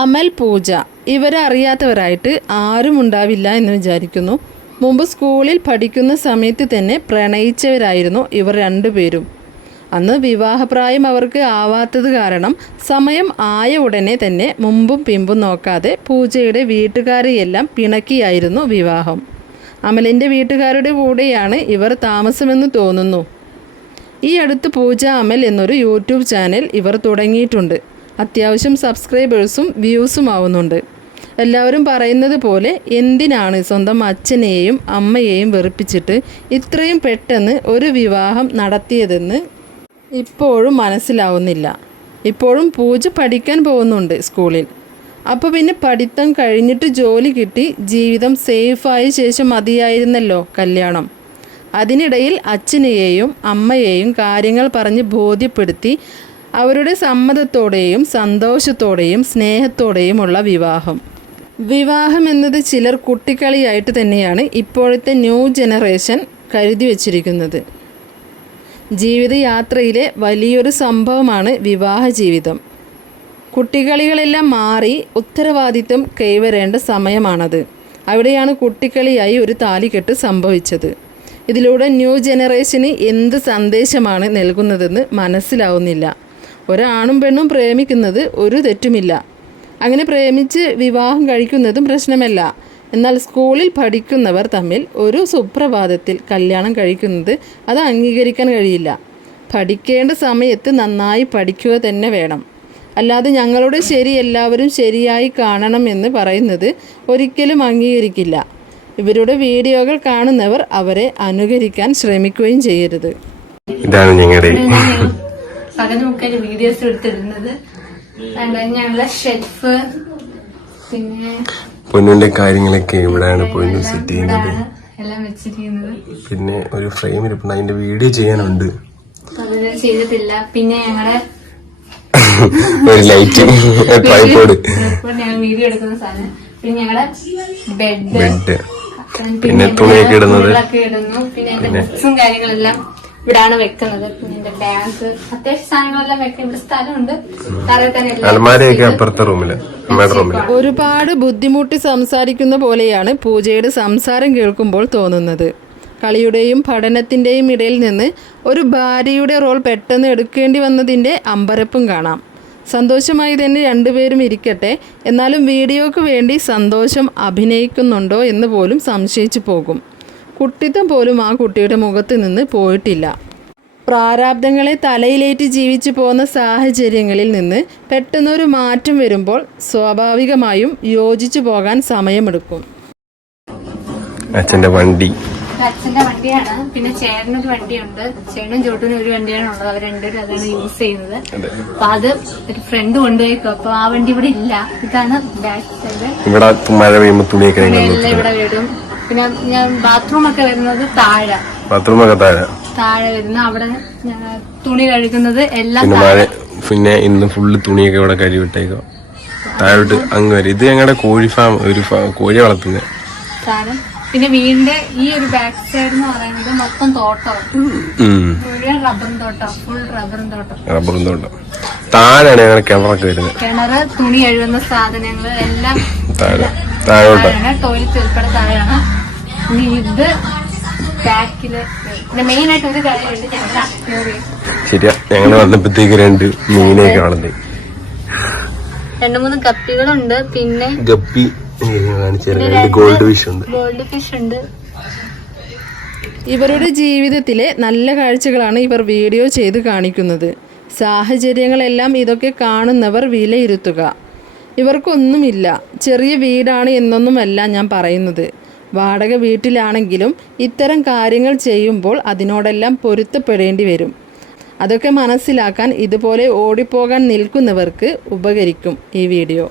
അമൽ പൂജ. ഇവരെ അറിയാത്തവരായിട്ട് ആരും ഉണ്ടാവില്ല എന്ന് വിചാരിക്കുന്നു. മുമ്പ് സ്കൂളിൽ പഠിക്കുന്ന സമയത്ത് തന്നെ പ്രണയിച്ചവരായിരുന്നു ഇവർ രണ്ടുപേരും. അന്ന് വിവാഹപ്രായം അവർക്ക് ആവാത്തത് കാരണം സമയം ആയ ഉടനെ തന്നെ മുമ്പും പിമ്പും നോക്കാതെ പൂജയുടെ വീട്ടുകാരെയെല്ലാം പിണക്കിയായിരുന്നു വിവാഹം. അമലിന്റെ വീട്ടുകാരുടെ കൂടെയാണ് ഇവർ താമസമെന്ന് തോന്നുന്നു. ഈ അടുത്ത് പൂജ അമൽ എന്നൊരു യൂട്യൂബ് ചാനൽ ഇവർ തുടങ്ങിയിട്ടുണ്ട്. അത്യാവശ്യം സബ്സ്ക്രൈബേഴ്സും വ്യൂസും ആവുന്നുണ്ട്. എല്ലാവരും പറയുന്നത് പോലെ എന്തിനാണ് സ്വന്തം അച്ഛനെയും അമ്മയെയും വെറുപ്പിച്ചിട്ട് ഇത്രയും പെട്ടെന്ന് ഒരു വിവാഹം നടത്തിയതെന്ന് ഇപ്പോഴും മനസ്സിലാവുന്നില്ല. ഇപ്പോഴും പൂജ പഠിക്കാൻ പോകുന്നുണ്ട് സ്കൂളിൽ. അപ്പോൾ പിന്നെ പഠിത്തം കഴിഞ്ഞിട്ട് ജോലി കിട്ടി ജീവിതം സേഫായ ശേഷം മതിയായിരുന്നല്ലോ കല്യാണം. അതിനിടയിൽ അച്ഛനെയും അമ്മയെയും കാര്യങ്ങൾ പറഞ്ഞ് ബോധ്യപ്പെടുത്തി അവരുടെ സമ്മതത്തോടെയും സന്തോഷത്തോടെയും സ്നേഹത്തോടെയുമുള്ള വിവാഹം. വിവാഹം എന്നത് ചിലർ കുട്ടിക്കളിയായിട്ട് തന്നെയാണ് ഇപ്പോഴത്തെ ന്യൂ ജനറേഷൻ കരുതി വച്ചിരിക്കുന്നത്. ജീവിതയാത്രയിലെ വലിയൊരു സംഭവമാണ് വിവാഹ ജീവിതം. കുട്ടികളികളെല്ലാം മാറി ഉത്തരവാദിത്വം കൈവരേണ്ട സമയമാണത്. അവിടെയാണ് കുട്ടിക്കളിയായി ഒരു താലികെട്ട് സംഭവിച്ചത്. ഇതിലൂടെ ന്യൂ ജനറേഷന് എന്ത് സന്ദേശമാണ് നൽകുന്നതെന്ന് മനസ്സിലാവുന്നില്ല. ഒരാണും പെണ്ണും പ്രേമിക്കുന്നത് ഒരു തെറ്റുമില്ല. അങ്ങനെ പ്രേമിച്ച് വിവാഹം കഴിക്കുന്നതും പ്രശ്നമല്ല. എന്നാൽ സ്കൂളിൽ പഠിക്കുന്നവർ തമ്മിൽ ഒരു സുപ്രഭാതത്തിൽ കല്യാണം കഴിക്കുന്നത് അത് അംഗീകരിക്കാൻ കഴിയില്ല. പഠിക്കേണ്ട സമയത്ത് നന്നായി പഠിക്കുക തന്നെ വേണം. അല്ലാതെ ഞങ്ങളുടെ ശരി എല്ലാവരും ശരിയായി കാണണം എന്ന് പറയുന്നത് ഒരിക്കലും അംഗീകരിക്കില്ല. ഇവരുടെ വീഡിയോകൾ കാണുന്നവർ അവരെ അനുകരിക്കാൻ ശ്രമിക്കുകയും ചെയ്യരുത്. ഇതാണ് ഞങ്ങളുടെ പകൽ മുക്കാൽ വീഡിയോസ് എടുത്തിടുന്നത്. ഞങ്ങളെ ഷെഫ് പിന്നെ പൊന്നിന്റെ കാര്യങ്ങളൊക്കെ ഇവിടെയാണ് പൊന്നു സെറ്റ് ചെയ്യുന്നത്. എല്ലാം വെച്ചിരിക്കുന്നത്. പിന്നെ ഒരു ഫ്രെയിം ഇരിപ്പുണ്ട്. അതിന്റെ വീഡിയോ ചെയ്യാനുണ്ട്. ചെയ്തിട്ടില്ല. പിന്നെ ഞങ്ങളെ ഒരു ലൈറ്റ് ട്രൈപോഡ് വീഡിയോ എടുക്കുന്ന സാധനം. പിന്നെ ഞങ്ങളുടെ ബെഡ് ബെഡ് പിന്നെ തുണിയൊക്കെ ഇടുന്നത്. പിന്നെ കാര്യങ്ങളെല്ലാം ഇവിടാണ് വെക്കുന്നത്. പിന്നെ എന്റെ ബാഗ് അത്യാവശ്യ സാധനങ്ങളെല്ലാം വെക്കാൻ ഇവിടെ സ്ഥലമുണ്ട്. അലമാരയൊക്കെ അപ്പുറത്തെ റൂമിൽ ഒരുപാട് ബുദ്ധിമുട്ടി സംസാരിക്കുന്ന പോലെയാണ് പൂജയുടെ സംസാരം കേൾക്കുമ്പോൾ തോന്നുന്നത്. കളിയുടെയും പഠനത്തിന്റെയും ഇടയിൽ നിന്ന് ഒരു ഭാര്യയുടെ റോൾ പെട്ടെന്ന് എടുക്കേണ്ടി വന്നതിന്റെ അമ്പരപ്പും കാണാം. സന്തോഷമായി തന്നെ രണ്ടുപേരും ഇരിക്കട്ടെ എന്നാലും വീഡിയോക്ക് വേണ്ടി സന്തോഷം അഭിനയിക്കുന്നുണ്ടോ എന്ന് പോലും സംശയിച്ചു പോകും. കുട്ടിത്തം പോലും ആ കുട്ടിയുടെ മുഖത്ത് നിന്ന് പോയിട്ടില്ല. പ്രാരാബ്ദങ്ങളെ തലയിലേറ്റ് ജീവിച്ചു പോകുന്ന സാഹചര്യങ്ങളിൽ നിന്ന് പെട്ടെന്നൊരു മാറ്റം വരുമ്പോൾ സ്വാഭാവികമായും യോജിച്ചു പോകാൻ സമയമെടുക്കും. അച്ഛന്റെ വണ്ടി. അച്ഛന്റെ വണ്ടിയാണ്. പിന്നെ ചേട്ടനൊരു വണ്ടിയുണ്ട്. ചേട്ടനും ചോട്ടനും ഒരു വണ്ടിയാണ് ഉള്ളത്. അവർ രണ്ടുപേരും അതാണ് യൂസ് ചെയ്യുന്നത്. അപ്പൊ അത് ഒരു ഫ്രണ്ട് കൊണ്ടുപോയിക്കോ. അപ്പൊ ആ വണ്ടി ഇവിടെ ഇല്ല. ഇതാണ് ബാക്ക് സൈഡ് ഇവിടെ മഴ പെയ്യുമ്പോ തുണിയൊക്കെ ഇവിടെ വരും പിന്നെ ഞാൻ ബാത്റൂം ഒക്കെ വരുന്നത് താഴെ. ബാത്റൂമൊക്കെ താഴെ. താഴെ വരുന്ന അവിടെ തുണി കഴുകുന്നത് എല്ലാം പിന്നെ മഴ പിന്നെ ഇന്ന് ഫുള്ള് തുണിയൊക്കെ ഇവിടെ കഴിവിട്ടേക്കോ താഴോട്ട് അങ്ങ് വരും. ഇത് ഞങ്ങളുടെ കോഴി ഫാം ഒരു കോഴി വളർത്തുന്നത് താഴെ. പിന്നെ വീടിന്റെ ഈ ഒരു ബാക്ക് സൈഡ് എന്ന് പറയുന്നത് മൊത്തം തോട്ടമാണ് മുഴുവൻ റബ്ബറും തോട്ടം. ഫുൾ റബ്ബറും തോട്ടം. റബ്ബറും തോട്ടം. താഴെയാണ് ഞങ്ങളുടെ കിണറൊക്കെ വരുന്നത് കിണറ് തുണി കഴുകുന്ന സാധനങ്ങൾ എല്ലാം താഴെ. താഴോട്ട്. ടോയ്ലറ്റ് ഉൾപ്പെടെ താഴെയാണ്. ഇത് ബാക്കിൽ പിന്നെ മെയിൻ ആയിട്ട് ഒരു കാര്യമുണ്ട് ഞങ്ങളുടെ അക്വേറിയം ശരിയാ ഞങ്ങൾ വന്നപ്പോഴത്തേക്ക് രണ്ട് മീനെയൊക്കെ വളർത്തി രണ്ടു മൂന്ന് കപ്പികളുണ്ട് പിന്നെ ഗപ്പി കാണിച്ചു രണ്ട് ഗോൾഡ് ഫിഷ് ഉണ്ട്. ഗോൾഡ് ഫിഷ് ഉണ്ട്. ഇവരുടെ ജീവിതത്തിലെ നല്ല കാഴ്ചകളാണ് ഇവർ വീഡിയോ ചെയ്ത് കാണിക്കുന്നത്. സാഹചര്യങ്ങളെല്ലാം ഇതൊക്കെ കാണുന്നവർ വിലയിരുത്തുക. ഇവർക്കൊന്നുമില്ല. ചെറിയ വീടാണ് എന്നൊന്നുമല്ല ഞാൻ പറയുന്നത്. വാടക വീട്ടിലാണെങ്കിലും ഇത്തരം കാര്യങ്ങൾ ചെയ്യുമ്പോൾ അതിനോടെല്ലാം പൊരുത്തപ്പെടേണ്ടി വരും. അതൊക്കെ മനസ്സിലാക്കാൻ ഇതുപോലെ ഓടിപ്പോകാൻ നിൽക്കുന്നവർക്ക് ഉപകരിക്കും ഈ വീഡിയോ.